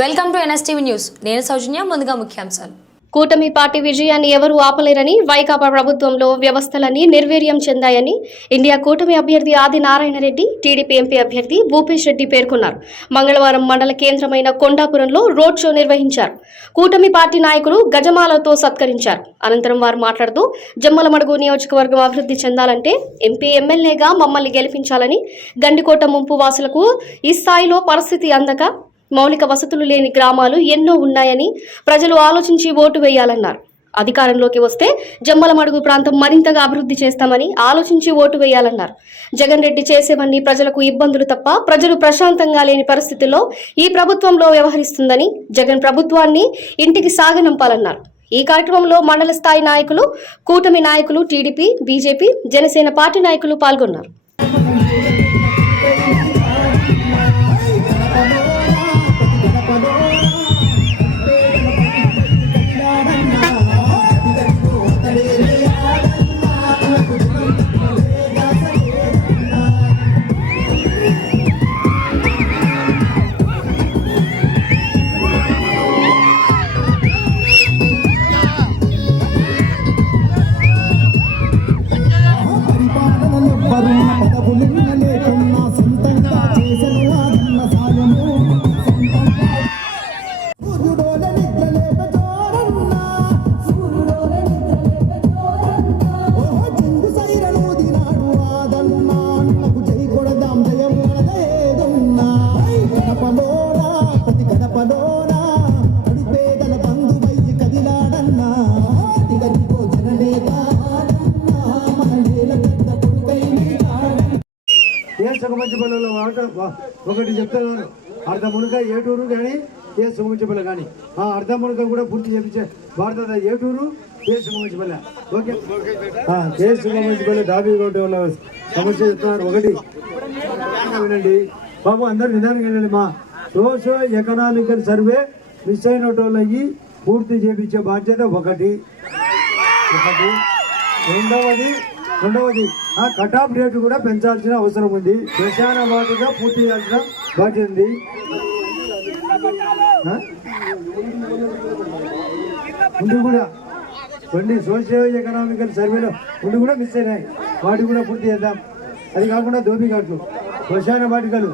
Welcome to NSTV news. నేను సౌజన్య ముందుగా ముఖ్యాంశాలు. కూటమి పార్టీ విజయాన్ని ఎవరూ ఆపలేరని వైకాపా ప్రభుత్వంలో వ్యవస్థలన్నీ నిర్వీర్యం చెందాయని ఇండియా కూటమి అభ్యర్థి ఆది నారాయణ రెడ్డి టీడీపీ ఎంపీ అభ్యర్థి భూపేష్ రెడ్డి పేర్కొన్నారు. మంగళవారం మండల కేంద్రమైన కొండాపురంలో రోడ్ షో నిర్వహించారు. కూటమి పార్టీ నాయకులు గజమాలతో సత్కరించారు. అనంతరం వారు మాట్లాడుతూ జమ్మలమడుగు నియోజకవర్గం అభివృద్ధి చెందాలంటే ఎంపీ ఎమ్మెల్యేగా మమ్మల్ని గెలిపించాలని గండికోట ముంపు వాసులకు ఈ స్థాయిలో పరిస్థితి అందక మౌలిక వసతులు లేని గ్రామాలు ఎన్నో ఉన్నాయని ప్రజలు ఆలోచించి ఓటు వేయాలన్నారు. అధికారంలోకి వస్తే జమ్మలమడుగు ప్రాంతం మరింతగా అభివృద్ధి చేస్తామని ఆలోచించి ఓటు వేయాలన్నారు. జగన్ రెడ్డి చేసేవన్నీ ప్రజలకు ఇబ్బందులు తప్ప ప్రజలు ప్రశాంతంగా లేని పరిస్థితుల్లో ఈ ప్రభుత్వంలో వ్యవహరిస్తుందని జగన్ ప్రభుత్వాన్ని ఇంటికి సాగనంపాలన్నారు. ఈ కార్యక్రమంలో మండల స్థాయి నాయకులు కూటమి నాయకులు టీడీపీ బీజేపీ జనసేన పార్టీ నాయకులు పాల్గొన్నారు. ఏ సుగమంచి పల్లెలో మాట ఒకటి చెప్తాను. అర్ధ మునక ఏటూరు కానీ ఏ సుగమంచి పల్లె కానీ ఆ అర్ధ కూడా పూర్తి చేపించే భారత ఏటూరు? ఏ సుగమంచి పల్లె ఓకే ఏ సుగమంచి పల్లె దాబీ కోట సమస్య చెప్తున్నారు ఒకటి. వినండి. బాబు అందరు నిదానం వినండి మా సోషో ఎకనామికల్ సర్వే మిస్ అయిన పూర్తి చేపించే బాధ్యత ఒకటి. ఒకటి. రెండవది రెండవది ఆ కటాఫ్ రేట్ కూడా పెంచాల్సిన అవసరం ఉంది. శ్మశానవాటిగా పూర్తి చేయాల్సిన బాధ్యత ఉంది. ఉండి కూడా కొన్ని సోషియో ఎకనామికల్ సర్వేలో ఉండి కూడా మిస్ అయినాయి. వాటి కూడా పూర్తి చేద్దాం. అది కాకుండా దోబి ఘాట్లు శ్మశాన వాటికలు